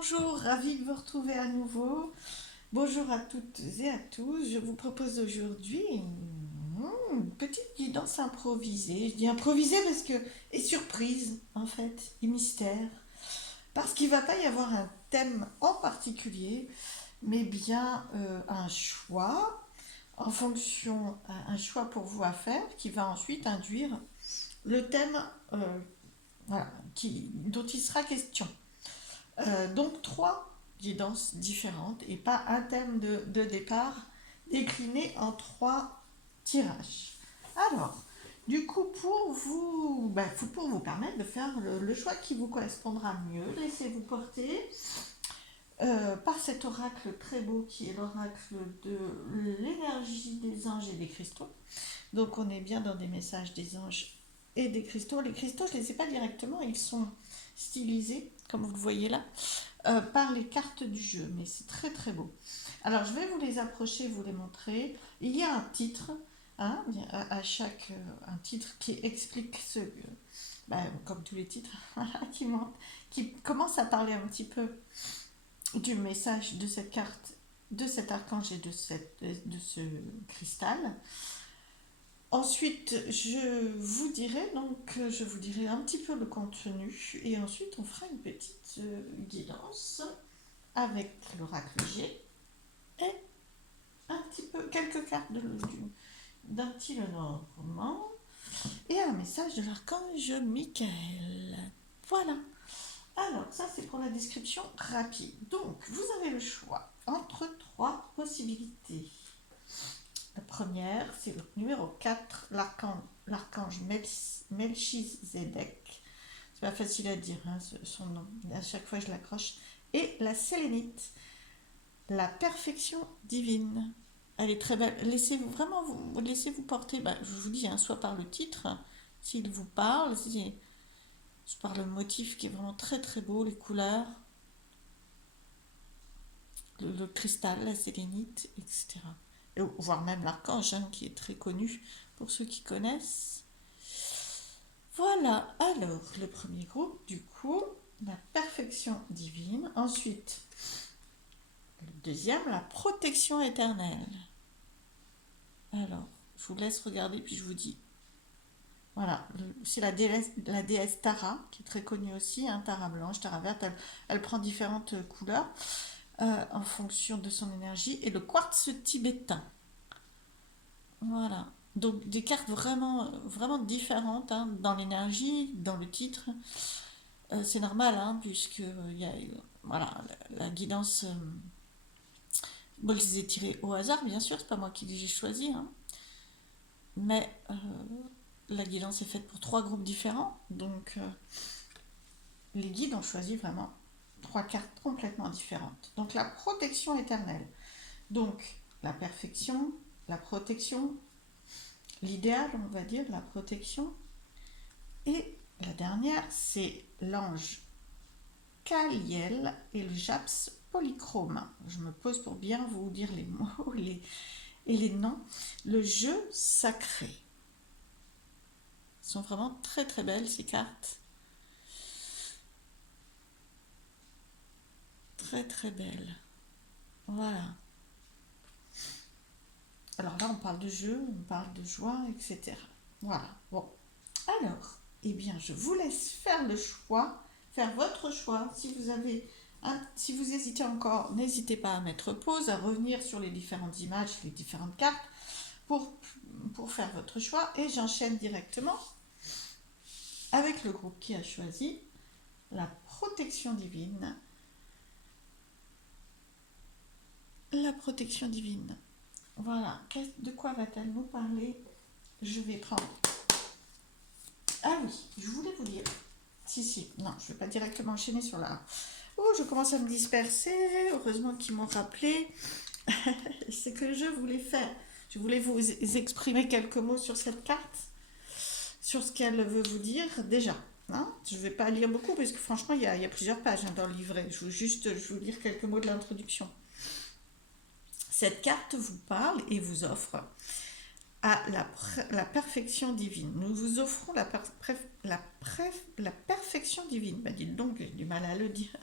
Bonjour, ravi de vous retrouver à nouveau. Bonjour à toutes et à tous. Je vous propose aujourd'hui une petite guidance improvisée. Je dis improvisée parce que et surprise en fait, et mystère. Parce qu'il ne va pas y avoir un thème en particulier, mais bien un choix en fonction, un choix pour vous à faire qui va ensuite induire le thème voilà, dont il sera question. Donc trois guidances différentes et pas un thème de départ décliné en trois tirages. Alors, du coup, pour vous permettre de faire le choix qui vous correspondra mieux, laissez-vous porter par cet oracle très beau qui est l'oracle de l'énergie des anges et des cristaux. Donc on est bien dans des messages des anges et des cristaux. Les cristaux, je ne les ai pas directement, ils sont stylisés, comme vous le voyez là, par les cartes du jeu, mais c'est très très beau. Alors je vais vous les approcher, vous les montrer. Il y a un titre, hein, à chaque un titre qui explique comme tous les titres, qui commence à parler un petit peu du message de cette carte, de cet archange et de ce cristal. Ensuite, je vous dirai un petit peu le contenu et ensuite on fera une petite guidance avec l'oracle G et un petit peu quelques cartes d'un petit Lenormand et un message de l'archange Michael. Voilà. Alors, ça c'est pour la description rapide. Donc, vous avez le choix entre trois possibilités. La première, c'est le numéro 4, l'archange Melchizedek. C'est pas facile à dire hein, son nom, à chaque fois je l'accroche. Et la sélénite, la perfection divine. Elle est très belle. Laissez-vous porter, je vous dis, hein, soit par le titre, s'il vous parle, par le motif qui est vraiment très très beau, les couleurs, le cristal, la sélénite, etc. Et voire même l'archange, hein, qui est très connu pour ceux qui connaissent. Voilà, alors le premier groupe, du coup, la perfection divine. Ensuite, le deuxième, la protection éternelle. Alors, je vous laisse regarder, puis je vous dis. Voilà, c'est la déesse Tara, qui est très connue aussi, hein, Tara blanche, Tara verte, elle prend différentes couleurs en fonction de son énergie. Et le quartz tibétain. Voilà. Donc des cartes vraiment, vraiment différentes hein, dans l'énergie, dans le titre. C'est normal, hein, puisque y a, voilà, la guidance. Moi, je les ai tirées au hasard, bien sûr, c'est pas moi qui les ai choisis. Hein, mais la guidance est faite pour trois groupes différents. Donc les guides ont choisi vraiment trois cartes complètement différentes. Donc la protection éternelle. Donc la perfection, la protection, l'idéal, on va dire, la protection. Et la dernière, c'est l'ange Kaliel et le Japs polychrome. Je me pose pour bien vous dire les mots et les noms. Le jeu sacré. Elles sont vraiment très très belles ces cartes. Très très belles. Voilà. Alors là, on parle de jeu, on parle de joie, etc. Voilà. Bon. Alors, eh bien, je vous laisse faire le choix, faire votre choix. Si vous hésitez encore, n'hésitez pas à mettre pause, à revenir sur les différentes images, les différentes cartes pour, pour faire votre choix. Et j'enchaîne directement avec le groupe qui a choisi la protection divine. La protection divine. Voilà. De quoi va-t-elle nous parler? Je vais prendre. Ah oui, je voulais vous dire. Si, non, je ne vais pas directement enchaîner sur la. Oh, je commence à me disperser. Heureusement qu'ils m'ont rappelé. C'est que je voulais faire. Je voulais vous exprimer quelques mots sur cette carte, sur ce qu'elle veut vous dire déjà. Hein, je ne vais pas lire beaucoup parce que franchement, il y a plusieurs pages hein, dans le livret. Je vais vous lire quelques mots de l'introduction. Cette carte vous parle et vous offre à la perfection divine. Nous vous offrons la perfection divine. Dites donc, j'ai du mal à le dire.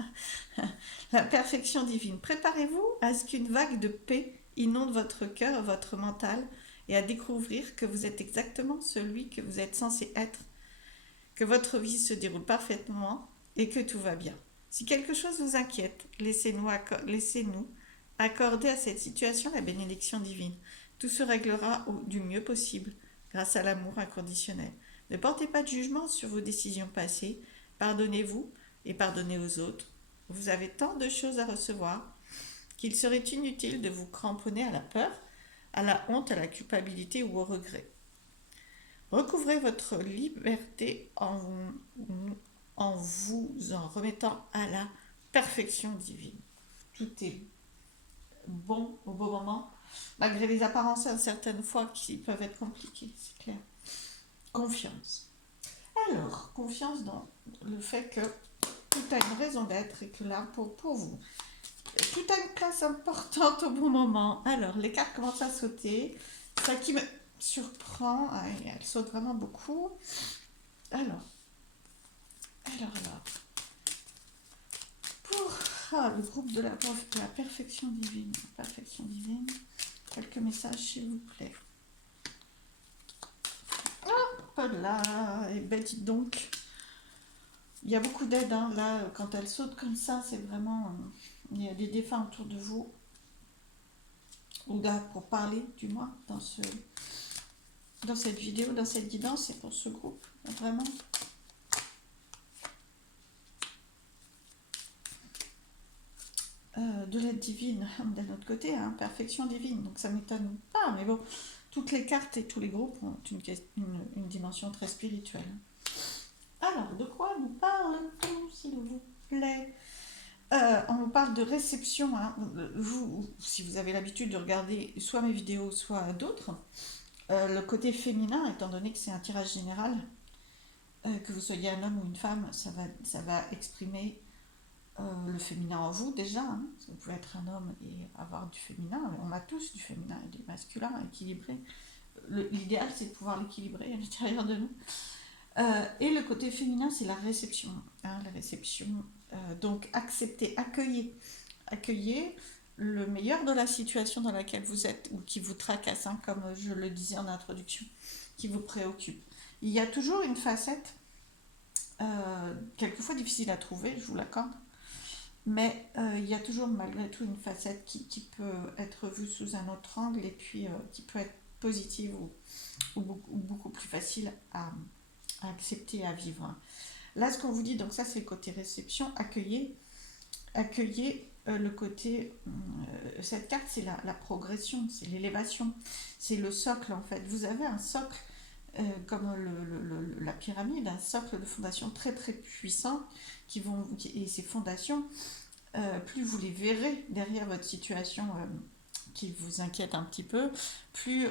La perfection divine. Préparez-vous à ce qu'une vague de paix inonde votre cœur, votre mental, et à découvrir que vous êtes exactement celui que vous êtes censé être, que votre vie se déroule parfaitement et que tout va bien. Si quelque chose vous inquiète, laissez-nous accorder à cette situation la bénédiction divine. Tout se réglera du mieux possible grâce à l'amour inconditionnel. Ne portez pas de jugement sur vos décisions passées. Pardonnez-vous et pardonnez aux autres. Vous avez tant de choses à recevoir qu'il serait inutile de vous cramponner à la peur, à la honte, à la culpabilité ou au regret. Recouvrez votre liberté en vous en remettant à la perfection divine. Tout est bon au bon moment, malgré les apparences certaines fois qui peuvent être compliquées, c'est clair. Confiance. Alors, confiance dans le fait que tout a une raison d'être et que là, pour vous, tout a une place importante au bon moment. Alors, les cartes commencent à sauter. Ça qui me surprend, elle saute vraiment beaucoup. Alors, alors. Pour le groupe de la perfection divine. Perfection divine. Quelques messages, s'il vous plaît. Pas de là. Et ben, dites donc. Il y a beaucoup d'aide, hein. Là, quand elle saute comme ça, c'est vraiment... il y a des défunts autour de vous. Ou là, pour parler, du moins, dans cette vidéo, dans cette guidance, c'est pour ce groupe. Vraiment. De l'aide divine, d'un autre côté, hein, perfection divine. Donc ça ne m'étonne pas, mais bon, toutes les cartes et tous les groupes ont une dimension très spirituelle. Alors, de quoi nous parle-t-on, s'il vous plaît? On nous parle de réception. Hein. Vous, si vous avez l'habitude de regarder soit mes vidéos, soit d'autres, le côté féminin, étant donné que c'est un tirage général, que vous soyez un homme ou une femme, ça va exprimer le féminin en vous déjà. Hein. Vous pouvez être un homme et avoir du féminin. On a tous du féminin et du masculin équilibré. L'idéal, c'est de pouvoir l'équilibrer à l'intérieur de nous. Et le côté féminin, c'est la réception. Hein, la réception. Donc, accepter, accueillez le meilleur de la situation dans laquelle vous êtes ou qui vous tracasse, hein, comme je le disais en introduction, qui vous préoccupe. Il y a toujours une facette, quelquefois difficile à trouver, je vous l'accorde, mais il y a toujours malgré tout une facette qui peut être vue sous un autre angle et puis qui peut être positive ou beaucoup plus facile à accepter, à vivre. Là, ce qu'on vous dit, donc ça c'est le côté réception, accueillez le côté, cette carte c'est la progression, c'est l'élévation, c'est le socle en fait. Vous avez un socle comme la pyramide, un socle de fondations très très puissant et ces fondations, plus vous les verrez derrière votre situation qui vous inquiète un petit peu, plus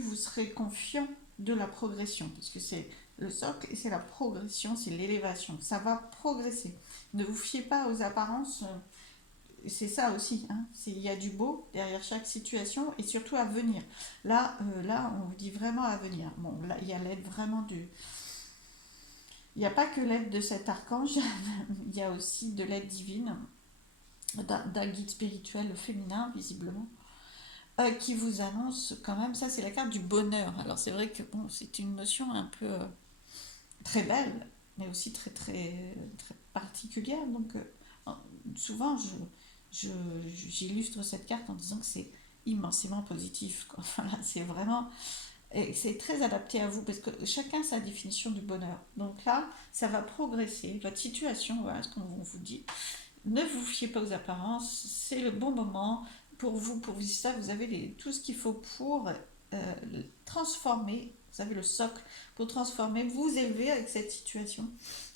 vous serez confiant de la progression, parce que c'est le socle et c'est la progression, c'est l'élévation, ça va progresser. Ne vous fiez pas aux apparences, c'est ça aussi, hein. Il y a du beau derrière chaque situation et surtout à venir. Là, on vous dit vraiment à venir. Bon, là, il y a l'aide vraiment du... Il n'y a pas que l'aide de cet archange, il y a aussi de l'aide divine, d'un guide spirituel féminin, visiblement, qui vous annonce quand même, ça c'est la carte du bonheur. Alors c'est vrai que bon, c'est une notion un peu très belle, mais aussi très très très particulière. Donc souvent j'illustre cette carte en disant que c'est immensément positif, quoi. Enfin, là, c'est vraiment, et c'est très adapté à vous parce que chacun a sa définition du bonheur. Donc là, ça va progresser. Votre situation, voilà ce qu'on vous dit. Ne vous fiez pas aux apparences, c'est le bon moment pour vous ça. Vous avez tout ce qu'il faut pour transformer. Vous avez le socle pour transformer, vous élever avec cette situation.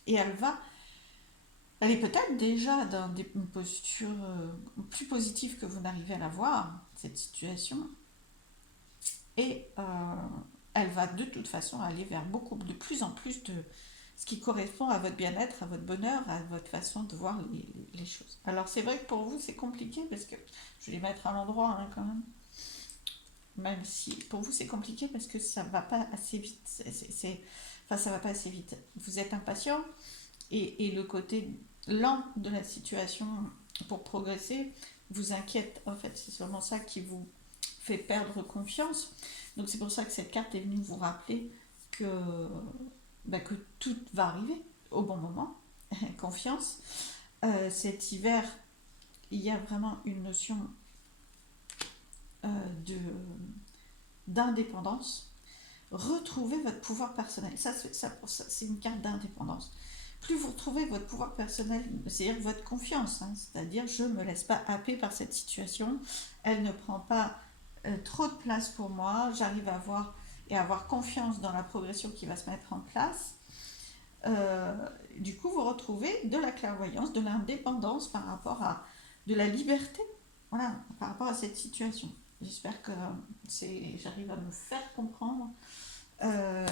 Et elle est peut-être déjà dans une posture plus positive que vous n'arrivez à l'avoir, cette situation. Et elle va de toute façon aller vers de plus en plus de ce qui correspond à votre bien-être, à votre bonheur, à votre façon de voir les choses. Alors c'est vrai que pour vous c'est compliqué parce que je vais les mettre à l'endroit, hein, quand même. Même si pour vous c'est compliqué parce que ça va pas assez vite. Enfin, ça va pas assez vite. Vous êtes impatient et le côté lent de la situation pour progresser vous inquiète. En fait, c'est sûrement ça qui vous fait perdre confiance. Donc c'est pour ça que cette carte est venue vous rappeler que, que tout va arriver au bon moment. Confiance. Cet hiver, il y a vraiment une notion euh, de d'indépendance. Retrouvez votre pouvoir personnel. C'est une carte d'indépendance. Plus vous retrouvez votre pouvoir personnel, c'est-à-dire votre confiance, hein, c'est-à-dire je ne me laisse pas happer par cette situation, elle ne prend pas trop de place pour moi, j'arrive à voir et à avoir confiance dans la progression qui va se mettre en place. Euh, du coup, vous retrouvez de la clairvoyance, de l'indépendance par rapport à de la liberté, voilà, par rapport à cette situation. J'espère que j'arrive à me faire comprendre. Euh,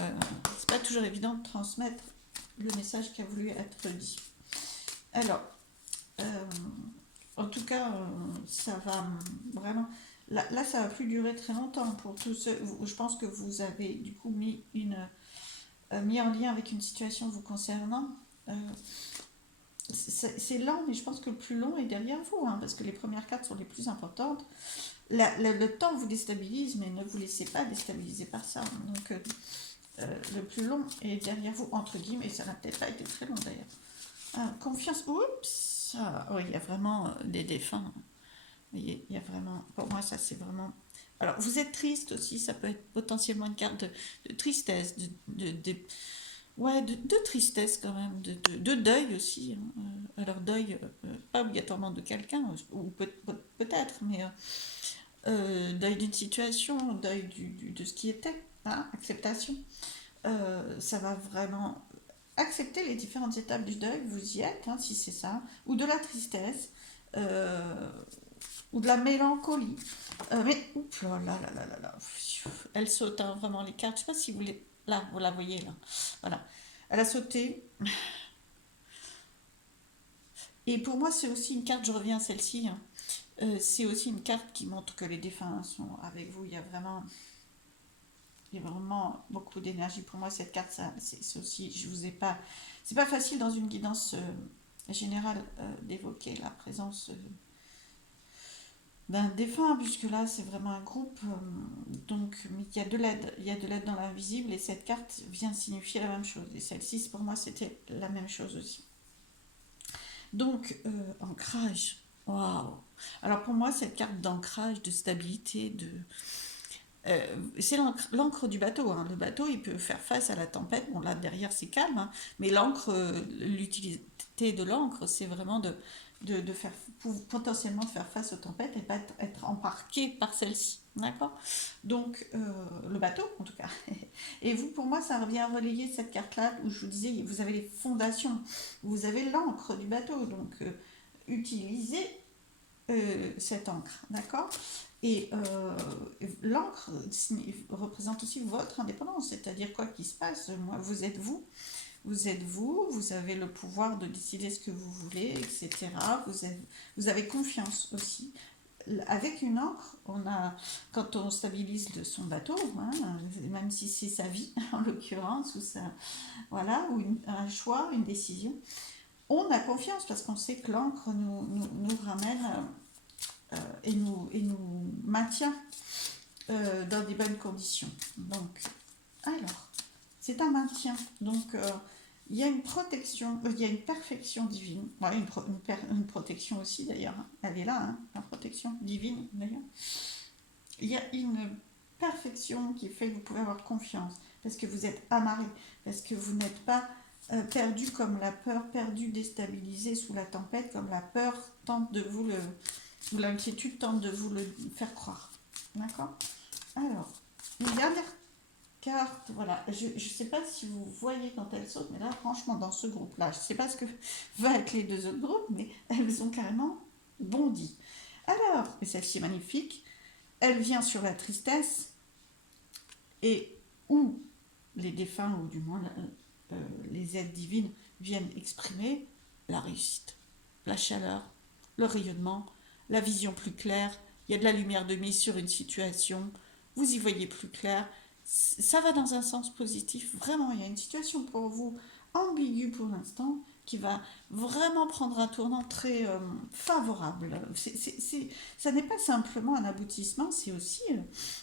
c'est pas toujours évident de transmettre le message qui a voulu être dit. Alors, euh, en tout cas, ça va vraiment. Là, ça va plus durer très longtemps pour tous ceux. Je pense que vous avez du coup mis en lien avec une situation vous concernant. Euh, c'est lent, mais je pense que le plus long est derrière vous, hein, parce que les premières cartes sont les plus importantes. Le temps vous déstabilise, mais ne vous laissez pas déstabiliser par ça. Donc, le plus long est derrière vous, entre guillemets, et ça n'a peut-être pas été très long d'ailleurs. Confiance, oups, oui, il y a vraiment des défunts. Il y a vraiment, pour moi, ça c'est vraiment. Alors, vous êtes triste aussi, ça peut être potentiellement une carte de tristesse, ouais, de tristesse quand même, de deuil aussi, hein. Alors, deuil, pas obligatoirement de quelqu'un, ou peut-être, mais deuil d'une situation, deuil de ce qui était, hein, acceptation. Ça va vraiment accepter les différentes étapes du deuil, vous y êtes, hein, si c'est ça, ou de la tristesse, euh, ou de la mélancolie. Mais, oups là, elle saute, hein, vraiment les cartes. Je sais pas si vous les. Là, vous la voyez, là. Voilà. Elle a sauté. Et pour moi, c'est aussi une carte, je reviens à celle-ci, hein. C'est aussi une carte qui montre que les défunts sont avec vous. Il y a vraiment beaucoup d'énergie. Pour moi, cette carte, c'est aussi, je vous ai pas, c'est pas facile dans une guidance générale d'évoquer la présence d'un défunt, puisque là, c'est vraiment un groupe. Donc, il y a de l'aide, il y a de l'aide dans l'invisible, et cette carte vient signifier la même chose. Et celle-ci, pour moi, c'était la même chose aussi. Donc, ancrage. Waouh! Alors pour moi, cette carte d'ancrage, de stabilité, c'est l'encre du bateau, hein. Le bateau, il peut faire face à la tempête. Bon, là, derrière, c'est calme, hein. Mais l'encre, l'utilité de l'encre, c'est vraiment de faire, potentiellement de faire face aux tempêtes et pas être embarqué par celle-ci. D'accord? Donc, le bateau, en tout cas. Et vous, pour moi, ça revient à relayer cette carte-là où je vous disais, vous avez les fondations, vous avez l'encre du bateau. Donc, utilisez cette encre, d'accord? Et l'encre représente aussi votre indépendance, c'est-à-dire quoi qu'il se passe, moi, vous êtes vous, vous avez le pouvoir de décider ce que vous voulez, etc. Vous avez confiance aussi. Avec une encre, quand on stabilise son bateau, hein, même si c'est sa vie en l'occurrence, voilà, ou un choix, une décision, on a confiance parce qu'on sait que l'encre nous ramène et nous maintient dans des bonnes conditions. Donc, alors, c'est un maintien. Donc, il y a une protection, il y a une perfection divine. Ouais, une protection aussi d'ailleurs. Elle est là, hein, la protection divine d'ailleurs. Il y a une perfection qui fait que vous pouvez avoir confiance parce que vous êtes amarré, parce que vous n'êtes pas perdu comme la peur, perdu, déstabilisé sous la tempête, comme la peur tente de vous le, ou l'inquiétude tente de vous le faire croire. D'accord? Alors, une dernière carte, voilà. Je ne sais pas si vous voyez quand elle saute, mais là, franchement, dans ce groupe-là, je ne sais pas ce que va être les deux autres groupes, mais elles ont carrément bondi. Alors, et celle-ci est magnifique, elle vient sur la tristesse, et où les défunts, ou du moins les aides divines, viennent exprimer la réussite, la chaleur, le rayonnement, la vision plus claire. Il y a de la lumière de mise sur une situation, vous y voyez plus clair. Ça va dans un sens positif, vraiment. Il y a une situation pour vous ambiguë pour l'instant, qui va vraiment prendre un tournant très favorable. Ça n'est pas simplement un aboutissement, c'est aussi,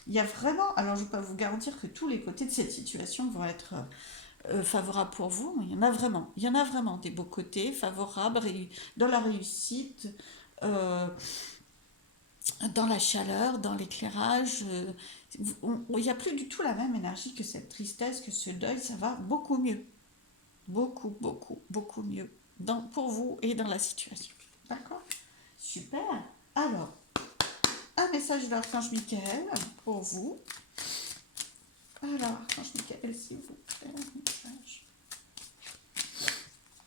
il y a vraiment, alors je ne peux pas vous garantir que tous les côtés de cette situation vont être favorables pour vous, mais il y en a vraiment des beaux côtés favorables dans la réussite, euh, dans la chaleur, dans l'éclairage. Il n'y a plus du tout la même énergie que cette tristesse, que ce deuil, ça va beaucoup mieux. Beaucoup, beaucoup, beaucoup mieux pour vous et dans la situation. D'accord? Super. Alors, un message de l'archange Michael pour vous. Alors, archange Michael, s'il vous plaît, un message.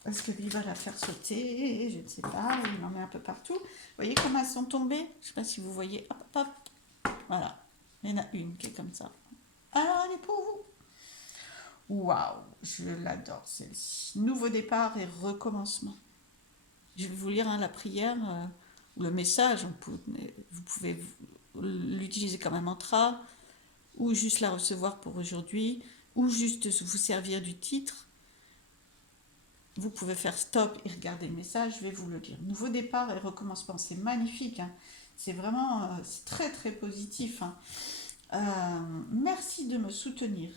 Est-ce que lui va la faire sauter? Je ne sais pas, il en met un peu partout. Vous voyez comment elles sont tombées? Je ne sais pas si vous voyez. Hop, hop, hop. Voilà. Il y en a une qui est comme ça. Alors, elle est pour vous. Waouh, je l'adore celle-ci. Nouveau départ et recommencement. Je vais vous lire la prière ou le message. Vous pouvez l'utiliser comme un mantra ou juste la recevoir pour aujourd'hui ou juste vous servir du titre. Vous pouvez faire stop et regarder le message, je vais vous le lire. Nouveau départ et recommencement, c'est magnifique. Hein. C'est vraiment c'est très très positif. Hein. Merci de me soutenir.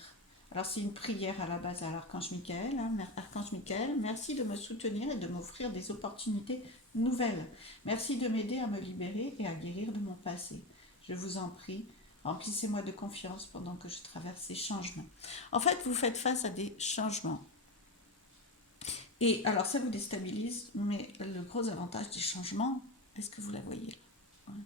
Alors c'est une prière à la base à l'archange Michael. Hein. Archange Michael, merci de me soutenir et de m'offrir des opportunités nouvelles. Merci de m'aider à me libérer et à guérir de mon passé. Je vous en prie, remplissez-moi de confiance pendant que je traverse ces changements. En fait, vous faites face à des changements. Et alors ça vous déstabilise, mais le gros avantage des changements, est-ce que vous la voyez là? Ouais.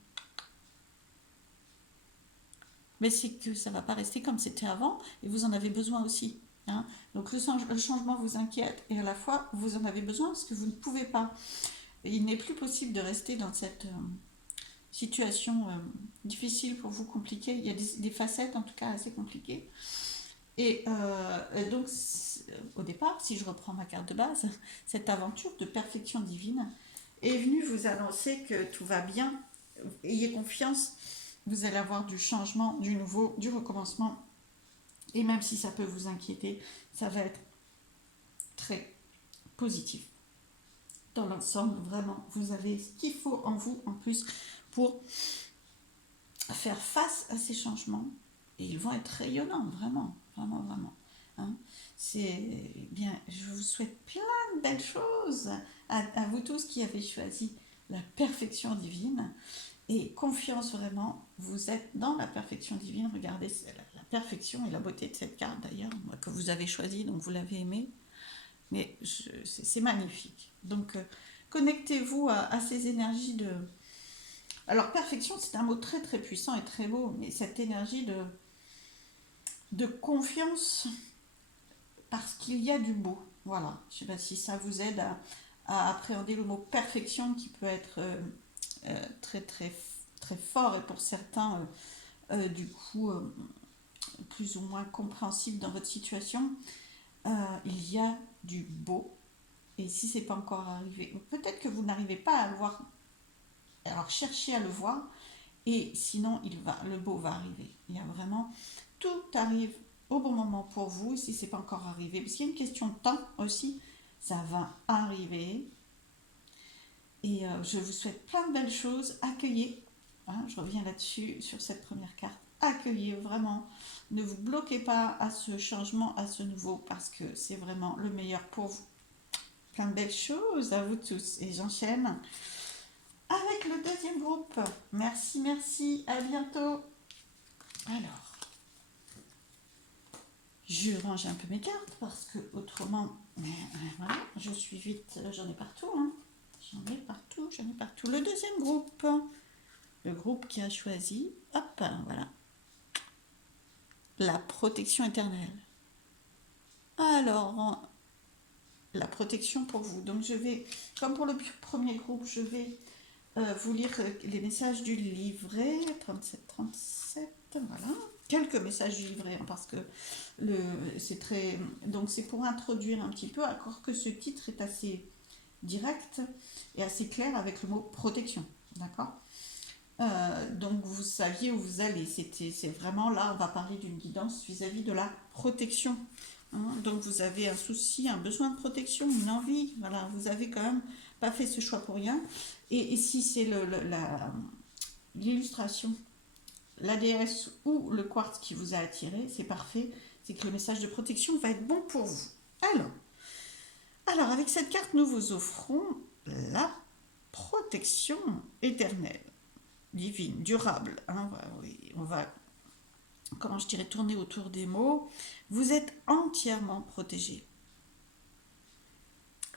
Mais c'est que ça ne va pas rester comme c'était avant et vous en avez besoin aussi. Hein. Donc le changement vous inquiète et à la fois vous en avez besoin parce que vous ne pouvez pas. Et il n'est plus possible de rester dans cette situation difficile pour vous, compliquée. Il y a des facettes en tout cas assez compliquées. Et donc au départ, si je reprends ma carte de base, cette aventure de perfection divine est venue vous annoncer que tout va bien. Ayez confiance, vous allez avoir du changement, du nouveau, du recommencement. Et même si ça peut vous inquiéter, ça va être très positif. Dans l'ensemble, vraiment, vous avez ce qu'il faut en vous en plus pour faire face à ces changements. Et ils vont être rayonnants, vraiment, vraiment, vraiment. Hein. C'est bien, je vous souhaite plein de belles choses à vous tous qui avez choisi la perfection divine. Et confiance vraiment, vous êtes dans la perfection divine. Regardez la perfection et la beauté de cette carte d'ailleurs, que vous avez choisie, donc vous l'avez aimée. Mais c'est magnifique. Donc connectez-vous à ces énergies de... Alors perfection, c'est un mot très très puissant et très beau, mais cette énergie de confiance parce qu'il y a du beau. Voilà, je ne sais pas si ça vous aide à appréhender le mot perfection qui peut être très très très fort et pour certains du coup plus ou moins compréhensible dans votre situation. Il y a du beau et si c'est pas encore arrivé, peut-être que vous n'arrivez pas à le voir, alors cherchez à le voir et sinon le beau va arriver. Il y a vraiment, tout arrive au bon moment pour vous si c'est pas encore arrivé, parce qu'il y a une question de temps aussi, ça va arriver. Et je vous souhaite plein de belles choses. Accueillez, hein, je reviens là-dessus, sur cette première carte. Accueillez vraiment. Ne vous bloquez pas à ce changement, à ce nouveau, parce que c'est vraiment le meilleur pour vous. Plein de belles choses à vous tous. Et j'enchaîne avec le deuxième groupe. Merci, merci. À bientôt. Alors, je range un peu mes cartes, parce que autrement, voilà, je suis vite, j'en ai partout, hein. J'en ai partout, j'en ai partout. Le deuxième groupe, le groupe qui a choisi, hop, voilà, la protection éternelle. Alors, la protection pour vous. Donc je vais, comme pour le premier groupe, je vais vous lire les messages du livret, 37, voilà. Quelques messages du livret, hein, parce que c'est très... Donc c'est pour introduire un petit peu, alors que ce titre est assez direct et assez clair avec le mot protection, d'accord. Donc vous saviez où vous allez, c'est vraiment là, on va parler d'une guidance vis-à-vis de la protection hein. Donc vous avez un souci, un besoin de protection, une envie. Voilà, vous avez quand même pas fait ce choix pour rien. Et si c'est l'illustration, la déesse ou le quartz qui vous a attiré, c'est parfait. C'est que le message de protection va être bon pour vous. Alors, alors avec cette carte, nous vous offrons la protection éternelle, divine, durable. Hein, oui, on va, comment je dirais, tourner autour des mots. Vous êtes entièrement protégé.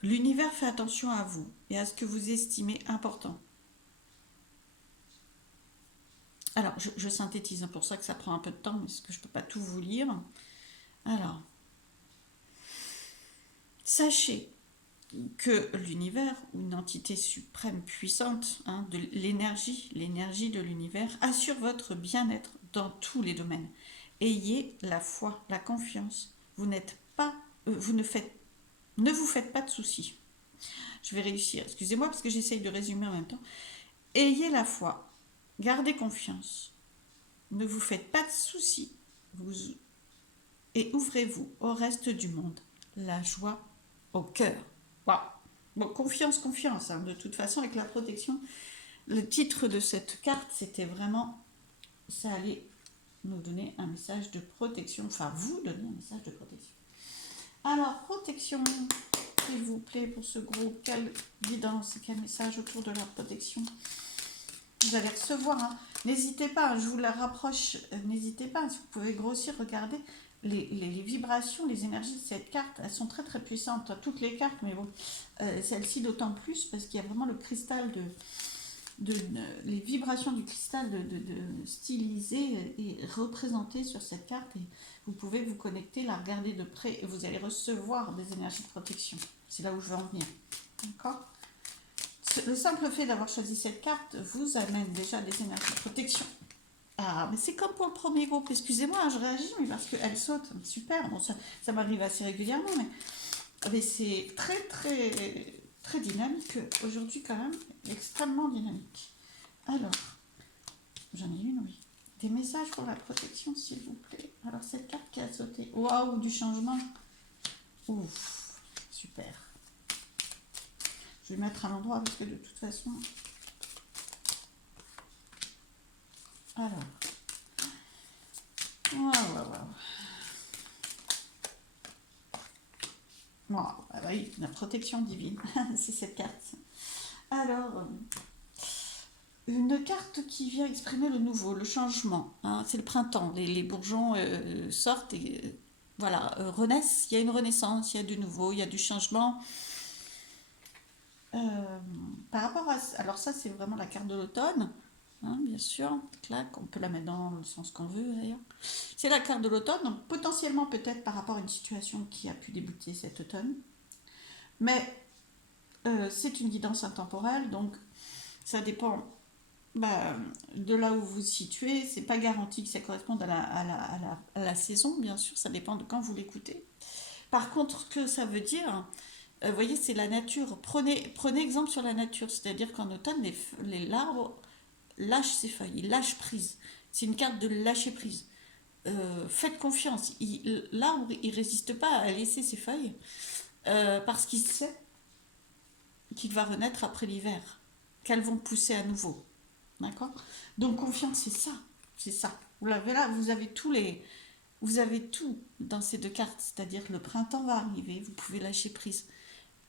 L'univers fait attention à vous et à ce que vous estimez important. Alors, je synthétise, pour ça que ça prend un peu de temps, parce que je ne peux pas tout vous lire. Alors, sachez que l'univers, ou une entité suprême puissante, hein, de l'énergie de l'univers, assure votre bien-être dans tous les domaines. Ayez la foi, la confiance. Vous n'êtes pas, vous ne vous faites pas de soucis. Je vais réussir. Excusez-moi parce que j'essaye de résumer en même temps. Ayez la foi, gardez confiance. Ne vous faites pas de soucis. Et ouvrez-vous au reste du monde. La joie au cœur. Wow. Bon, confiance, confiance. Hein. De toute façon, avec la protection, le titre de cette carte, c'était vraiment, ça allait nous donner un message de protection. Enfin, vous donner un message de protection. Alors, protection, s'il vous plaît, pour ce groupe, quelle guidance, quel message autour de la protection vous allez recevoir. Hein. N'hésitez pas, je vous la rapproche, n'hésitez pas, si vous pouvez grossir, regardez les vibrations, les énergies de cette carte, elles sont très très puissantes, toutes les cartes, mais bon, celle-ci d'autant plus parce qu'il y a vraiment le cristal les vibrations du cristal stylisées et représentées sur cette carte, et vous pouvez vous connecter, la regarder de près et vous allez recevoir des énergies de protection. C'est là où je veux en venir. D'accord ? Le simple fait d'avoir choisi cette carte vous amène déjà des énergies de protection. Ah, mais c'est comme pour le premier groupe. Excusez-moi, je réagis, mais parce qu'elle saute. Super, bon, ça m'arrive assez régulièrement, mais c'est très, très, très dynamique aujourd'hui quand même. Extrêmement dynamique. Alors, j'en ai une, oui. Des messages pour la protection, s'il vous plaît. Alors, cette carte qui a sauté. Waouh, du changement. Ouf, super. Je vais le mettre à l'endroit parce que de toute façon... Alors... Waouh. Ah oui, la protection divine, c'est cette carte. Alors, une carte qui vient exprimer le nouveau, le changement. Hein, c'est le printemps, les bourgeons sortent et voilà, renaissent. Il y a une renaissance, il y a du nouveau, il y a du changement. Par rapport à... Alors ça, c'est vraiment la carte de l'automne. Hein, bien sûr, clac, on peut la mettre dans le sens qu'on veut d'ailleurs. C'est la carte de l'automne, donc potentiellement peut-être par rapport à une situation qui a pu débuter cet automne. Mais c'est une guidance intemporelle, donc ça dépend de là où vous vous situez. C'est pas garanti que ça corresponde à la saison, bien sûr, ça dépend de quand vous l'écoutez. Par contre, ce que ça veut dire, vous voyez, c'est la nature. Prenez exemple sur la nature, c'est-à-dire qu'en automne, l'arbre lâche ses feuilles, il lâche prise. C'est une carte de lâcher prise. Faites confiance. L'arbre, il résiste pas à laisser ses feuilles parce qu'il sait qu'il va renaître après l'hiver, qu'elles vont pousser à nouveau. D'accord? Donc confiance, c'est ça. C'est ça. Vous l'avez là, vous avez tout dans ces deux cartes, c'est-à-dire que le printemps va arriver, vous pouvez lâcher prise.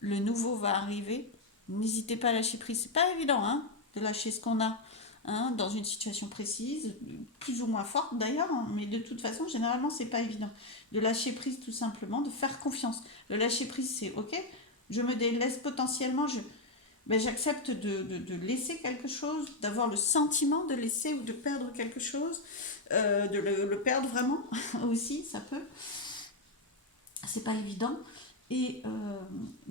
Le nouveau va arriver, n'hésitez pas à lâcher prise. C'est pas évident, hein, de lâcher ce qu'on a. Hein, dans une situation précise, plus ou moins forte d'ailleurs, hein, mais de toute façon, généralement, c'est pas évident. De lâcher prise tout simplement, de faire confiance. Le lâcher prise, c'est ok, je me délaisse potentiellement, j'accepte de laisser quelque chose, d'avoir le sentiment de laisser ou de perdre quelque chose, de le perdre vraiment aussi, ça peut. C'est pas évident. Mais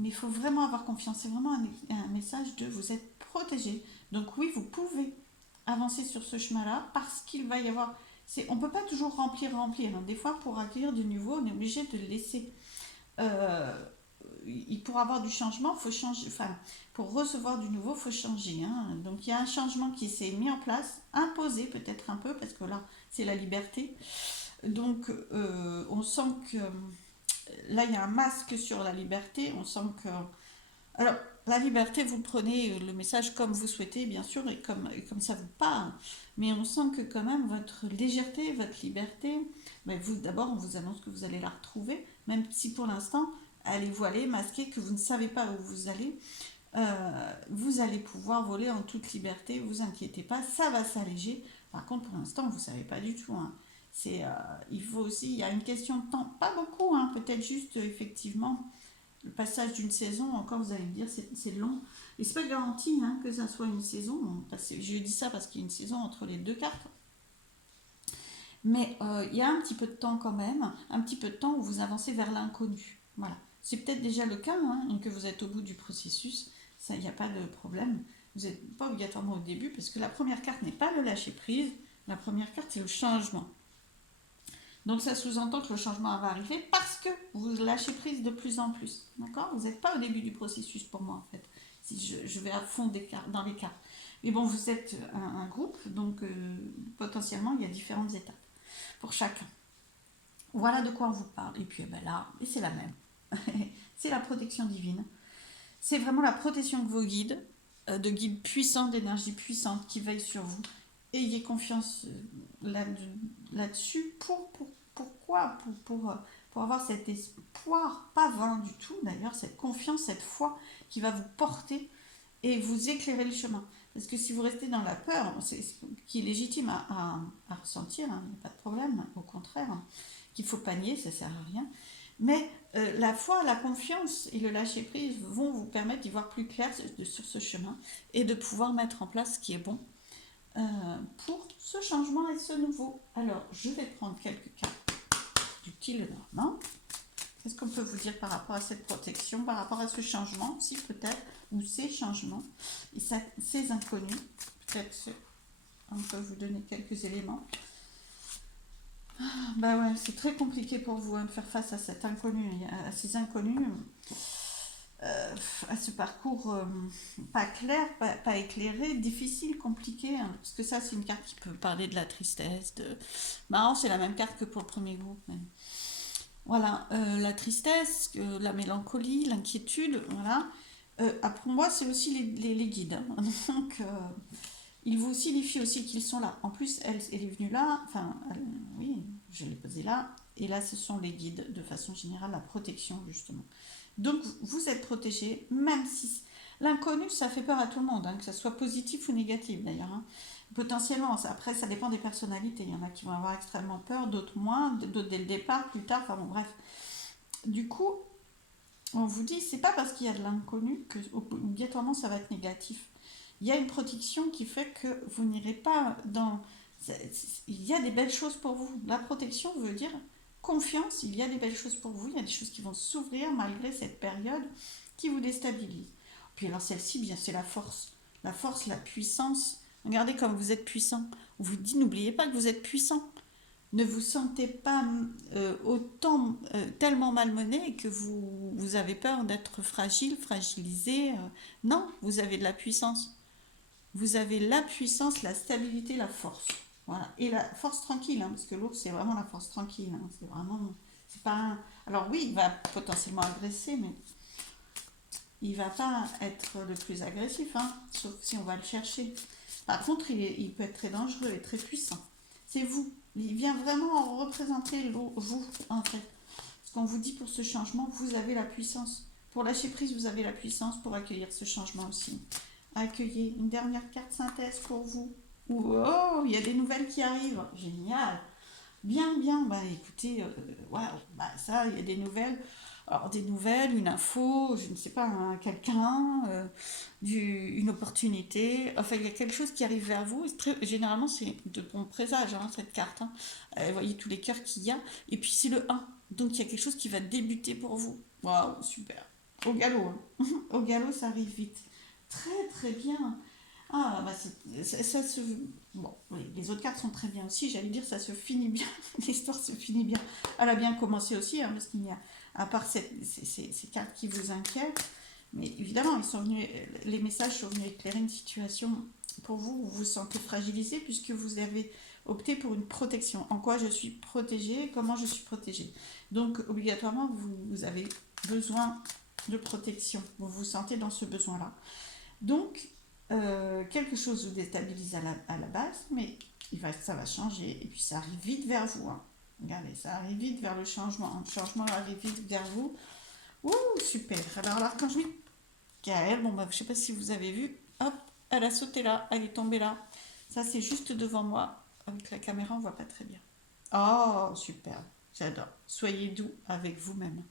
il faut vraiment avoir confiance. C'est vraiment un message de vous êtes protégé. Donc oui, vous pouvez avancer sur ce chemin-là parce qu'il va y avoir... on ne peut pas toujours remplir. Hein. Des fois, pour accueillir du nouveau, on est obligé de laisser... pour avoir du changement, il faut changer. Enfin, pour recevoir du nouveau, il faut changer. Hein. Donc il y a un changement qui s'est mis en place, imposé peut-être un peu, parce que là, c'est la liberté. Donc on sent que là, il y a un masque sur la liberté. On sent que... Alors, la liberté, vous prenez le message comme vous souhaitez, bien sûr, et comme ça vous parle. Mais on sent que quand même, votre légèreté, votre liberté, ben vous, d'abord, on vous annonce que vous allez la retrouver, même si pour l'instant, elle est voilée, masquée, que vous ne savez pas où vous allez pouvoir voler en toute liberté, vous inquiétez pas, ça va s'alléger. Par contre, pour l'instant, vous ne savez pas du tout, hein. Il faut aussi, il y a une question de temps, pas beaucoup, hein, peut-être juste effectivement le passage d'une saison. Encore, vous allez me dire, c'est long, et c'est pas garanti, hein, que ça soit une saison. Je dis ça parce qu'il y a une saison entre les deux cartes, mais il y a un petit peu de temps quand même, un petit peu de temps où vous avancez vers l'inconnu. Voilà. C'est peut-être déjà le cas, hein, que vous êtes au bout du processus, ça, il n'y a pas de problème. Vous n'êtes pas obligatoirement au début, parce que la première carte n'est pas le lâcher-prise, la première carte c'est le changement. Donc ça sous-entend que le changement va arriver parce que vous lâchez prise de plus en plus. D'accord? Vous n'êtes pas au début du processus pour moi en fait. Si je vais à fond dans les cartes. Mais bon, vous êtes un groupe, donc potentiellement il y a différentes étapes pour chacun. Voilà de quoi on vous parle. Et puis ben là, et c'est la même. C'est la protection divine. C'est vraiment la protection de vos guides, de guides puissants, d'énergie puissante qui veillent sur vous. Ayez confiance là-dessus. Pourquoi pour avoir cet espoir, pas vain du tout d'ailleurs, cette confiance, cette foi qui va vous porter et vous éclairer le chemin. Parce que si vous restez dans la peur, qui est légitime à ressentir, hein, il n'y a pas de problème, au contraire, hein, qu'il faut pas nier, ça ne sert à rien. Mais la foi, la confiance et le lâcher-prise vont vous permettre d'y voir plus clair sur ce chemin et de pouvoir mettre en place ce qui est bon euh, pour ce changement et ce nouveau. Alors, je vais prendre quelques cartes du Lenormand. Qu'est-ce qu'on peut vous dire par rapport à cette protection, par rapport à ce changement, si peut-être, ou ces changements, et ces inconnus. Peut-être on peut vous donner quelques éléments. Bah ouais, c'est très compliqué pour vous, hein, de faire face à cet inconnu, à ces inconnus, à ce parcours pas clair, pas éclairé, difficile, compliqué, hein, parce que ça c'est une carte qui peut parler de la tristesse, marrant, c'est la même carte que pour le premier groupe même. Voilà, la tristesse, la mélancolie, l'inquiétude, voilà. Pour moi, c'est aussi les guides, hein. Donc, ils vous signifient aussi qu'ils sont là. En plus, elle est venue là, enfin, oui, je l'ai posée là, et là, ce sont les guides, de façon générale, la protection, justement. Donc, vous êtes protégé, même si l'inconnu, ça fait peur à tout le monde, hein, que ça soit positif ou négatif, d'ailleurs, hein. Potentiellement, après, ça dépend des personnalités. Il y en a qui vont avoir extrêmement peur, d'autres moins, d'autres dès le départ, plus tard, enfin bon, bref. Du coup, on vous dit, c'est pas parce qu'il y a de l'inconnu que obligatoirement ça va être négatif. Il y a une protection qui fait que vous n'irez pas dans... Il y a des belles choses pour vous. La protection veut dire confiance, il y a des belles choses pour vous, il y a des choses qui vont s'ouvrir malgré cette période qui vous déstabilise. Puis alors celle-ci, bien, c'est la force. La force, la puissance. Regardez comme vous êtes puissant. On vous dit, n'oubliez pas que vous êtes puissant. Ne vous sentez pas autant, tellement malmené que vous avez peur d'être fragile, fragilisé. Non, vous avez de la puissance. Vous avez la puissance, la stabilité, la force. Voilà. Et la force tranquille, hein, parce que l'autre, c'est vraiment la force tranquille, hein. C'est vraiment... C'est pas un... Alors oui, il va potentiellement agresser, mais il va pas être le plus agressif, hein, sauf si on va le chercher. Par contre, il peut être très dangereux et très puissant. C'est vous. Il vient vraiment représenter vous, en fait. Ce qu'on vous dit pour ce changement, vous avez la puissance. Pour lâcher prise, vous avez la puissance pour accueillir ce changement aussi. Accueillez une dernière carte synthèse pour vous. Oh, il y a des nouvelles qui arrivent. Génial. Bien, bien. Bah écoutez, waouh, bah ça, il y a des nouvelles. Alors des nouvelles, une info, je ne sais pas, hein, quelqu'un, une opportunité. Enfin, il y a quelque chose qui arrive vers vous. Généralement, c'est de bon présage, hein, cette carte, hein. Vous voyez tous les cœurs qu'il y a. Et puis c'est le 1. Donc il y a quelque chose qui va débuter pour vous. Waouh, super. Au galop, hein. Au galop, ça arrive vite. Très très bien. Ah, bah ça se... Bon, oui, les autres cartes sont très bien aussi. J'allais dire, ça se finit bien. L'histoire se finit bien. Elle a bien commencé aussi, hein, parce qu'il y a, à part ces cartes qui vous inquiètent, mais évidemment, les messages sont venus éclairer une situation pour vous où vous vous sentez fragilisé, puisque vous avez opter pour une protection. En quoi je suis protégée, comment je suis protégée. Donc, obligatoirement, vous avez besoin de protection. Vous vous sentez dans ce besoin-là. Donc, quelque chose vous déstabilise à la base, mais ça va changer et puis ça arrive vite vers vous. Hein. Regardez, ça arrive vite vers le changement. Le changement arrive vite vers vous. Ouh, super. Alors, l'archange Michael, bon, bah, je ne sais pas si vous avez vu, hop, elle a sauté là, elle est tombée là. Ça, c'est juste devant moi. Avec la caméra, on ne voit pas très bien. Oh, super. J'adore. Soyez doux avec vous-même.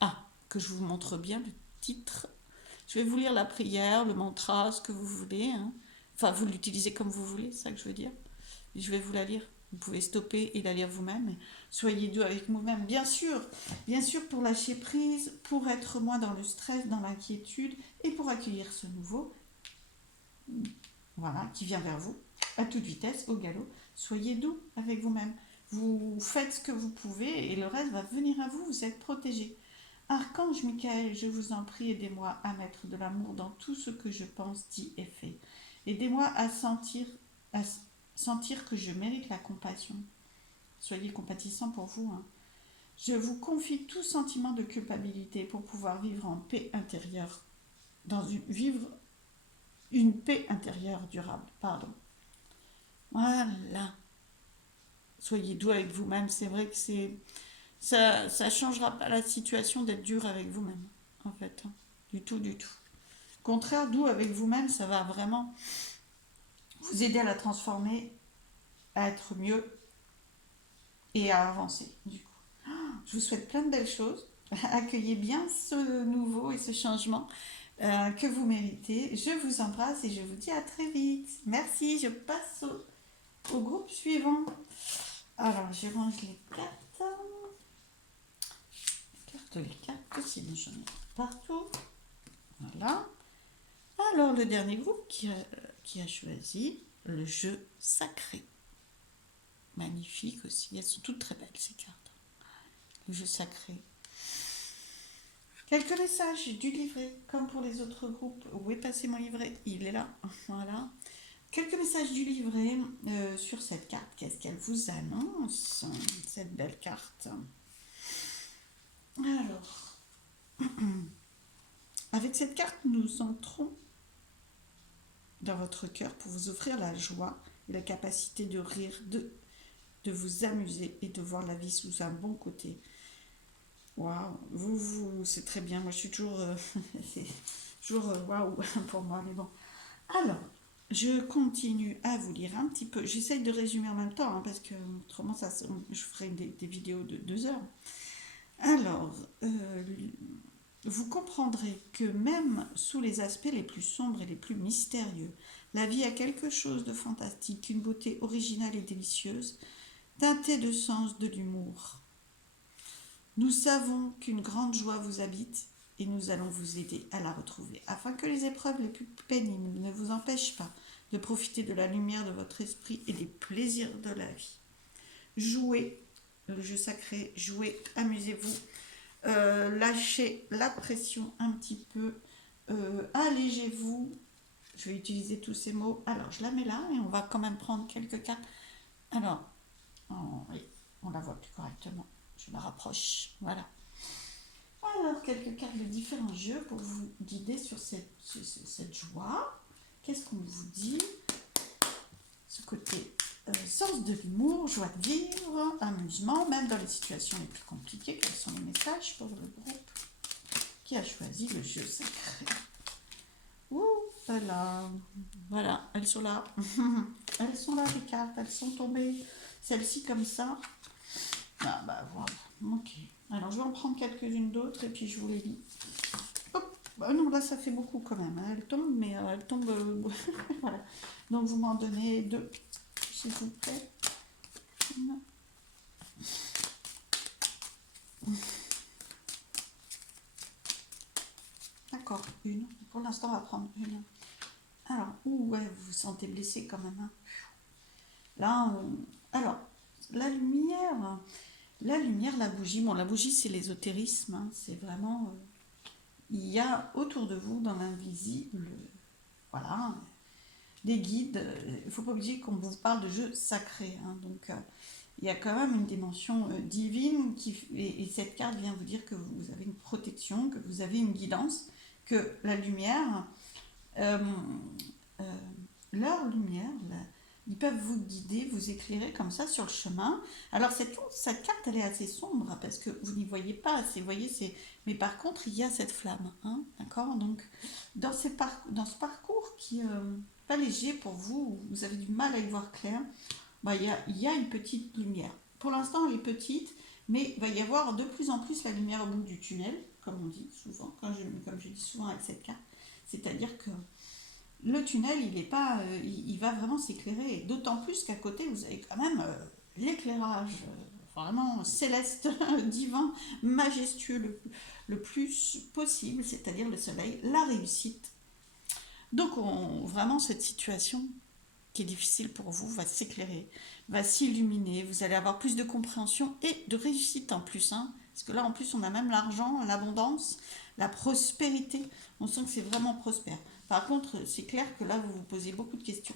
Ah, que je vous montre bien le titre. Je vais vous lire la prière, le mantra, ce que vous voulez. Hein. Enfin, vous l'utilisez comme vous voulez, c'est ça que je veux dire. Je vais vous la lire. Vous pouvez stopper et la lire vous-même. Soyez doux avec vous-même. Bien sûr, pour lâcher prise, pour être moins dans le stress, dans l'inquiétude et pour accueillir ce nouveau, voilà, qui vient vers vous, à toute vitesse, au galop. Soyez doux avec vous-même. Vous faites ce que vous pouvez et le reste va venir à vous. Vous êtes protégé. Archange Michael, je vous en prie, aidez-moi à mettre de l'amour dans tout ce que je pense, dis et fais. Aidez-moi à sentir que je mérite la compassion. Soyez compatissant pour vous. Hein. Je vous confie tout sentiment de culpabilité pour pouvoir vivre en paix intérieure, vivre une paix intérieure durable. Pardon. Voilà. Soyez doux avec vous-même. C'est vrai que ça changera pas la situation d'être dur avec vous-même, en fait. Hein. Du tout, du tout. Au contraire, doux avec vous-même, ça va vraiment vous aider à la transformer, à être mieux et à avancer, du coup. Je vous souhaite plein de belles choses. Accueillez bien ce nouveau et ce changement que vous méritez. Je vous embrasse et je vous dis à très vite. Merci, je passe au groupe suivant. Alors, je range les cartes. Les cartes, sinon j'en ai partout. Voilà. Alors, le dernier groupe qui a choisi le jeu sacré. Magnifique aussi. Elles sont toutes très belles, ces cartes. Le jeu sacré. Quelques messages du livret, comme pour les autres groupes. Où est passé mon livret? Il est là. Voilà. Quelques messages du livret sur cette carte. Qu'est-ce qu'elle vous annonce, cette belle carte? Alors, avec cette carte, nous entrons dans votre cœur pour vous offrir la joie et la capacité de rire, de vous amuser et de voir la vie sous un bon côté. Waouh, c'est très bien. Moi, je suis toujours, c'est toujours waouh pour moi, mais bon. Alors, je continue à vous lire un petit peu. J'essaye de résumer en même temps, hein, parce que autrement, je ferai des vidéos de 2 heures. Alors, vous comprendrez que même sous les aspects les plus sombres et les plus mystérieux, la vie a quelque chose de fantastique, une beauté originale et délicieuse, teintée de sens, de l'humour. Nous savons qu'une grande joie vous habite et nous allons vous aider à la retrouver, afin que les épreuves les plus pénibles ne vous empêchent pas de profiter de la lumière de votre esprit et des plaisirs de la vie. Jouez le jeu sacré, jouez, amusez-vous, lâchez la pression un petit peu, allégez-vous. Je vais utiliser tous ces mots. Alors, je la mets là et on va quand même prendre quelques cartes. Alors, oui, on la voit plus correctement. Je la rapproche. Voilà. Alors, quelques cartes de différents jeux pour vous guider sur cette joie. Qu'est-ce qu'on vous dit? Ce côté sens de l'humour, joie de vivre, amusement, même dans les situations les plus compliquées. Quels sont les messages pour le groupe qui a choisi le jeu sacré? Ouh, voilà, elles sont là. Elles sont là, les cartes, elles sont tombées. Celle-ci comme ça. Ah bah voilà, ok. Alors je vais en prendre quelques-unes d'autres et puis je vous les lis. Hop, bah non, là ça fait beaucoup quand même. Hein. Elles tombent, mais elles tombent. Voilà. Donc vous m'en donnez 2, s'il vous plaît. D'accord, une. Pour l'instant, on va prendre une. Alors, ouais, vous vous sentez blessé quand même. Hein. Là, alors, la lumière, la bougie. Bon, la bougie, c'est l'ésotérisme. Hein, c'est vraiment. Il y a autour de vous, dans l'invisible, voilà, des guides. Il ne faut pas oublier qu'on vous parle de jeux sacrés, hein, donc il y a quand même une dimension divine et cette carte vient vous dire que vous avez une protection, que vous avez une guidance, que la lumière, euh, euh, leur lumière, ils peuvent vous guider, vous éclairer comme ça sur le chemin. Alors cette carte, elle est assez sombre hein, parce que vous n'y voyez pas assez, vous voyez, mais par contre, il y a cette flamme, hein, d'accord. Donc, dans ce parcours qui n'est pas léger pour vous, vous avez du mal à y voir clair, bah, il y a une petite lumière. Pour l'instant, elle est petite, mais il va y avoir de plus en plus la lumière au bout du tunnel, comme on dit souvent, comme je dis souvent avec cette carte. C'est-à-dire que le tunnel, il est pas, il va vraiment s'éclairer. D'autant plus qu'à côté, vous avez quand même l'éclairage vraiment céleste, divin, majestueux le plus possible, c'est-à-dire le soleil, la réussite. Donc vraiment, cette situation qui est difficile pour vous va s'éclairer, va s'illuminer, vous allez avoir plus de compréhension et de réussite en plus. Hein, parce que là, en plus, on a même l'argent, l'abondance, la prospérité. On sent que c'est vraiment prospère. Par contre, c'est clair que là, vous vous posez beaucoup de questions.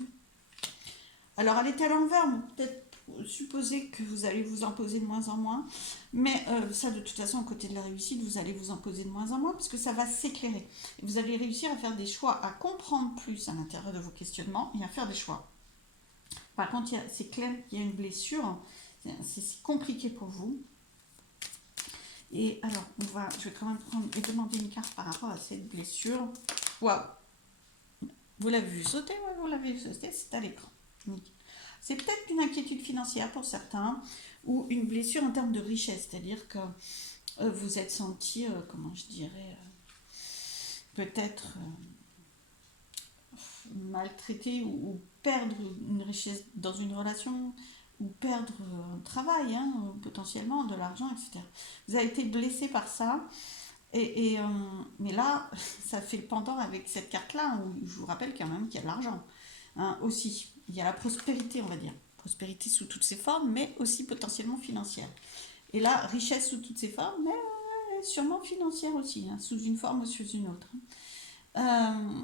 Alors, elle est à l'envers, peut-être supposer que vous allez vous en poser de moins en moins. Mais ça, de toute façon, au côté de la réussite, vous allez vous en poser de moins en moins parce que ça va s'éclairer. Vous allez réussir à faire des choix, à comprendre plus à l'intérieur de vos questionnements et à faire des choix. Par contre, c'est clair qu'il y a une blessure. C'est compliqué pour vous. Et alors, je vais quand même prendre et demander une carte par rapport à cette blessure. Waouh! Vous l'avez vu sauter? Ouais, vous l'avez vu sauter, c'est à l'écran. C'est peut-être une inquiétude financière pour certains ou une blessure en termes de richesse, c'est-à-dire que vous êtes senti, comment je dirais, peut-être maltraité ou perdre une richesse dans une relation ou perdre un travail, hein, potentiellement de l'argent, etc. Vous avez été blessé par ça. Mais là, ça fait le pendant avec cette carte-là, où je vous rappelle quand même qu'il y a de l'argent hein, aussi. Il y a la prospérité, on va dire. Prospérité sous toutes ses formes, mais aussi potentiellement financière. Et là, richesse sous toutes ses formes, mais sûrement financière aussi, hein, sous une forme ou sous une autre. Euh,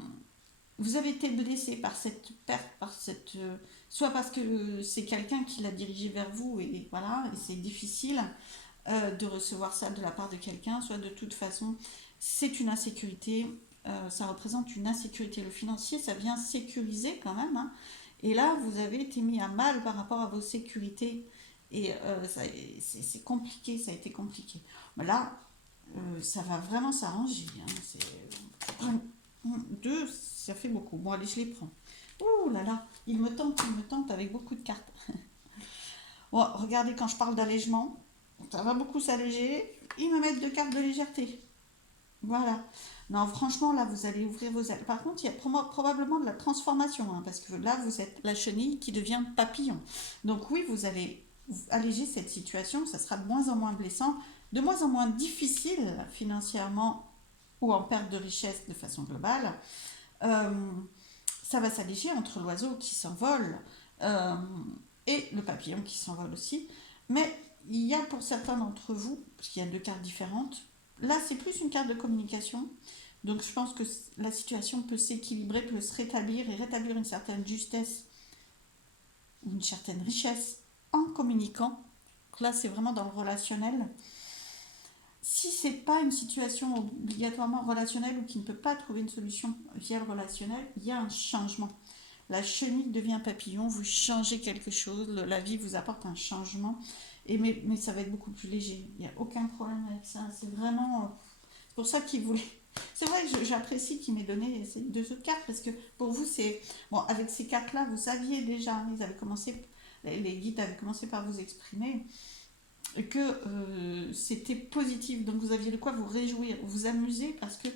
vous avez été blessé par cette perte, soit parce que c'est quelqu'un qui l'a dirigé vers vous et voilà, et c'est difficile de recevoir ça de la part de quelqu'un, soit de toute façon, c'est une insécurité, ça représente une insécurité. Le financier, ça vient sécuriser quand même, hein. Et là, vous avez été mis à mal par rapport à vos sécurités. Et c'est compliqué, ça a été compliqué. Mais là, ça va vraiment s'arranger. Hein. Deux, ça fait beaucoup. Bon, allez, je les prends. Ouh là là, il me tente avec beaucoup de cartes. Bon, regardez, quand je parle d'allègement, ça va beaucoup s'alléger. Ils me mettent deux cartes de légèreté. Voilà. Non, franchement, là, vous allez ouvrir vos ailes. Par contre, il y a probablement de la transformation, hein, parce que là, vous êtes la chenille qui devient papillon. Donc oui, vous allez alléger cette situation. Ça sera de moins en moins blessant, de moins en moins difficile financièrement ou en perte de richesse de façon globale. Euh, Ça va s'alléger entre l'oiseau qui s'envole euh, et le papillon qui s'envole aussi. Mais il y a pour certains d'entre vous, parce qu'il y a deux cartes différentes, là c'est plus une carte de communication. Donc je pense que la situation peut s'équilibrer, peut se rétablir et rétablir une certaine justesse ou une certaine richesse en communiquant. Là c'est vraiment dans le relationnel. Si c'est pas une situation obligatoirement relationnelle ou qui ne peut pas trouver une solution via le relationnel, il y a un changement. La chenille devient papillon, vous changez quelque chose, la vie vous apporte un changement, mais ça va être beaucoup plus léger. Il n'y a aucun problème avec ça. C'est vraiment. C'est pour ça qu'il voulait. C'est vrai que j'apprécie qu'il m'ait donné ces deux autres cartes parce que pour vous, c'est. Bon, avec ces cartes-là, vous saviez déjà, ils avaient commencé. Les guides avaient commencé par vous exprimer que c'était positif, donc vous aviez de quoi vous réjouir, vous amuser parce que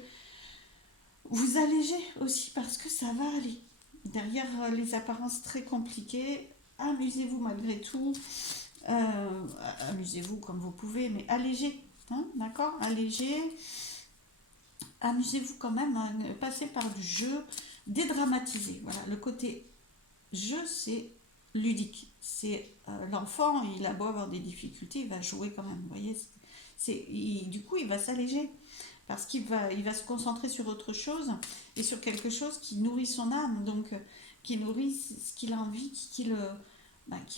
vous allégez aussi parce que ça va aller. Derrière les apparences très compliquées, amusez-vous malgré tout, amusez-vous comme vous pouvez, mais allégez, hein, d'accord. Allégez, amusez-vous quand même, hein, passez par du jeu, dédramatiser. Voilà, le côté jeu, c'est ludique. C'est l'enfant, il a beau avoir des difficultés, il va jouer quand même. Vous voyez, du coup, il va s'alléger parce il va se concentrer sur autre chose et sur quelque chose qui nourrit son âme. Donc, qui nourrit ce qu'il a envie, qui le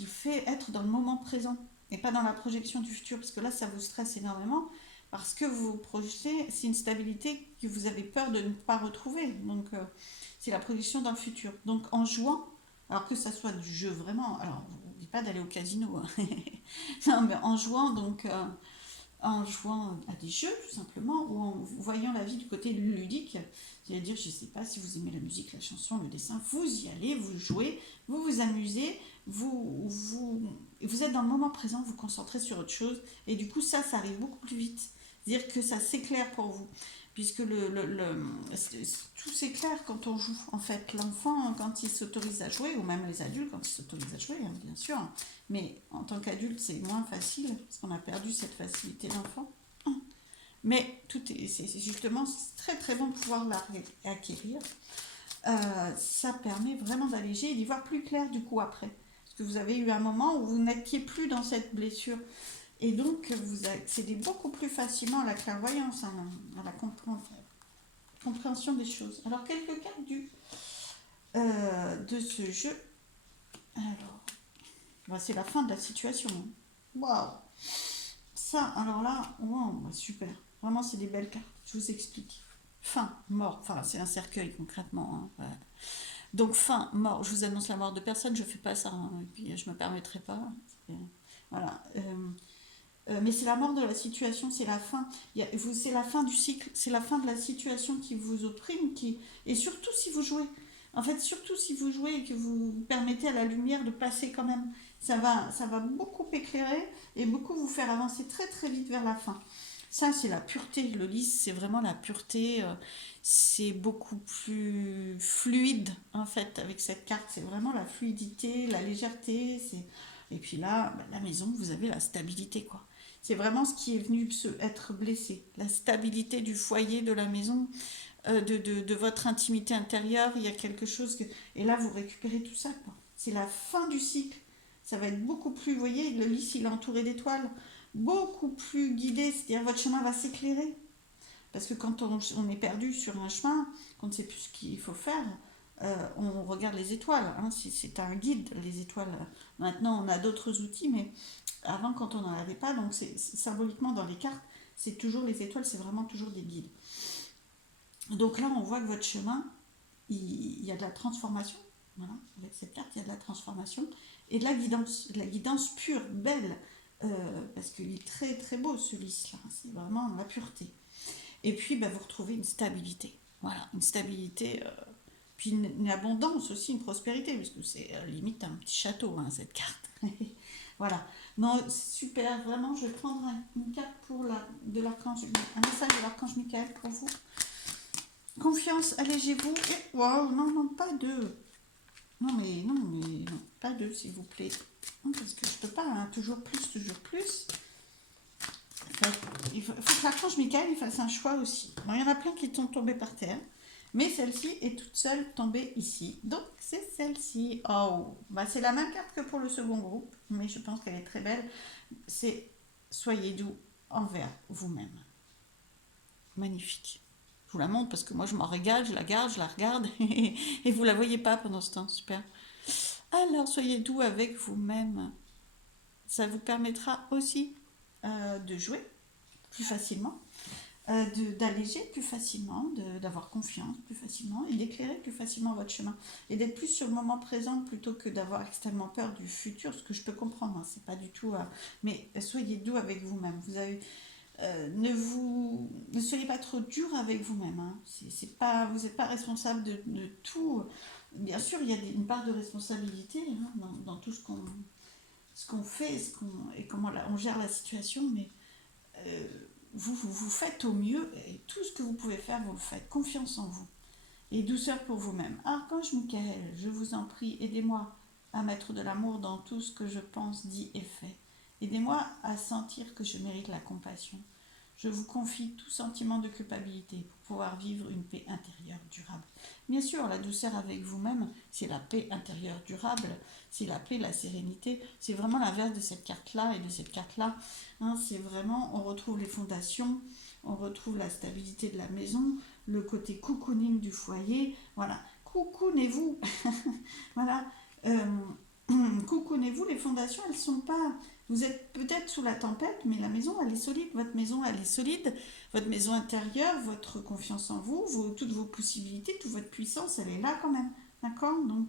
fait être dans le moment présent et pas dans la projection du futur, parce que là, ça vous stresse énormément, parce que vous projetez, c'est une stabilité que vous avez peur de ne pas retrouver. Donc, c'est la projection dans le futur. Donc, en jouant, alors que ça soit du jeu vraiment, alors, je ne dis pas d'aller au casino, hein. Non, mais en jouant à des jeux tout simplement, ou en voyant la vie du côté ludique, c'est-à-dire, je ne sais pas si vous aimez la musique, la chanson, le dessin, vous y allez, vous jouez, vous vous amusez, vous êtes dans le moment présent, vous vous concentrez sur autre chose, et du coup ça arrive beaucoup plus vite, c'est-à-dire que ça s'éclaire pour vous, puisque tout s'éclaire quand on joue. En fait, l'enfant, quand il s'autorise à jouer, ou même les adultes quand ils s'autorisent à jouer, hein, bien sûr, mais en tant qu'adulte, c'est moins facile, parce qu'on a perdu cette facilité d'enfant. Mais c'est justement très très bon de pouvoir la acquérir. Ça permet vraiment d'alléger et d'y voir plus clair du coup après. Parce que vous avez eu un moment où vous n'étiez plus dans cette blessure. Et donc, vous accédez beaucoup plus facilement à la clairvoyance, à la compréhension des choses. Alors, quelques cartes de ce jeu. Alors, c'est la fin de la situation. Waouh! Ça, alors là, wow, super. Vraiment, c'est des belles cartes. Je vous explique. Fin, mort. Enfin, c'est un cercueil concrètement, hein. Voilà. Donc, fin, mort. Je vous annonce la mort de personne. Je ne fais pas ça, hein. Et puis, je ne me permettrai pas. Voilà. Mais c'est la mort de la situation, c'est la fin. C'est la fin du cycle, c'est la fin de la situation qui vous opprime, et surtout si vous jouez. En fait, surtout si vous jouez et que vous permettez à la lumière de passer quand même, ça va beaucoup éclairer et beaucoup vous faire avancer très très vite vers la fin. Ça, c'est la pureté. Le lys, c'est vraiment la pureté. C'est beaucoup plus fluide, en fait, avec cette carte. C'est vraiment la fluidité, la légèreté. Et puis là, la maison, vous avez la stabilité, quoi. C'est vraiment ce qui est venu être blessé. La stabilité du foyer, de la maison, de votre intimité intérieure. Il y a quelque chose que... Et là, vous récupérez tout ça, quoi. C'est la fin du cycle. Ça va être beaucoup plus... Vous voyez, le lys, il est entouré d'étoiles. Beaucoup plus guidé. C'est-à-dire, votre chemin va s'éclairer. Parce que quand on est perdu sur un chemin, qu'on ne sait plus ce qu'il faut faire, on regarde les étoiles. Hein. C'est un guide, les étoiles. Maintenant, on a d'autres outils, mais avant, quand on n'en avait pas, donc c'est symboliquement dans les cartes, c'est toujours les étoiles, c'est vraiment toujours des guides. Donc là, on voit que votre chemin, il y a de la transformation. Voilà, avec cette carte, il y a de la transformation et de la guidance pure, belle, parce qu'il est très très beau ce lys-là. C'est vraiment la pureté. Et puis, vous retrouvez une stabilité. Voilà, une stabilité, puis une abondance aussi, une prospérité, parce que c'est limite un petit château, hein, cette carte. Voilà. Non, c'est super, vraiment, je vais prendre une carte de l'archange, un message de l'archange Michael pour vous. Confiance, allégez-vous. Et, wow, non, pas deux. Non, pas deux, s'il vous plaît. Non, parce que je peux pas, hein, toujours plus, toujours plus. Il faut que l'archange Michael il fasse un choix aussi. Bon, il y en a plein qui sont tombés par terre, mais celle-ci est toute seule tombée ici. Donc c'est celle-ci. Oh, c'est la même carte que pour le second groupe, mais je pense qu'elle est très belle. C'est soyez doux envers vous-même. Magnifique. Je vous la montre parce que moi je m'en régale, je la garde, je la regarde et vous la voyez pas pendant ce temps. Super. Alors soyez doux avec vous-même. Ça vous permettra aussi de jouer plus facilement, d'alléger plus facilement, d'avoir confiance plus facilement et d'éclairer plus facilement votre chemin et d'être plus sur le moment présent plutôt que d'avoir extrêmement peur du futur, ce que je peux comprendre, hein, c'est pas du tout... mais soyez doux avec vous-même. Vous avez... ne soyez pas trop dur avec vous-même. Hein. Vous n'êtes pas responsable de tout. Bien sûr, il y a une part de responsabilité, hein, dans tout ce qu'on fait et comment on gère la situation, mais vous faites au mieux et tout ce que vous pouvez faire, vous le faites. Confiance en vous et douceur pour vous-même. Archange Michael, je vous en prie, aidez-moi à mettre de l'amour dans tout ce que je pense, dis et fais. Aidez-moi à sentir que je mérite la compassion. Je vous confie tout sentiment de culpabilité pour pouvoir vivre une paix intérieure durable. Bien sûr, la douceur avec vous-même, c'est la paix intérieure durable, c'est la paix, la sérénité. C'est vraiment l'inverse de cette carte-là et de cette carte-là. Hein, c'est vraiment, on retrouve les fondations, on retrouve la stabilité de la maison, le côté cocooning du foyer. Voilà, coucounez-vous. Voilà. Coucounez-vous, les fondations, elles sont pas... Vous êtes peut-être sous la tempête, mais la maison, elle est solide. Votre maison, elle est solide. Votre maison intérieure, votre confiance en vous, toutes vos possibilités, toute votre puissance, elle est là quand même. D'accord? Donc,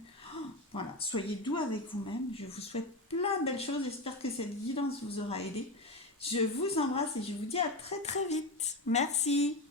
voilà, soyez doux avec vous-même. Je vous souhaite plein de belles choses. J'espère que cette guidance vous aura aidé. Je vous embrasse et je vous dis à très très vite. Merci.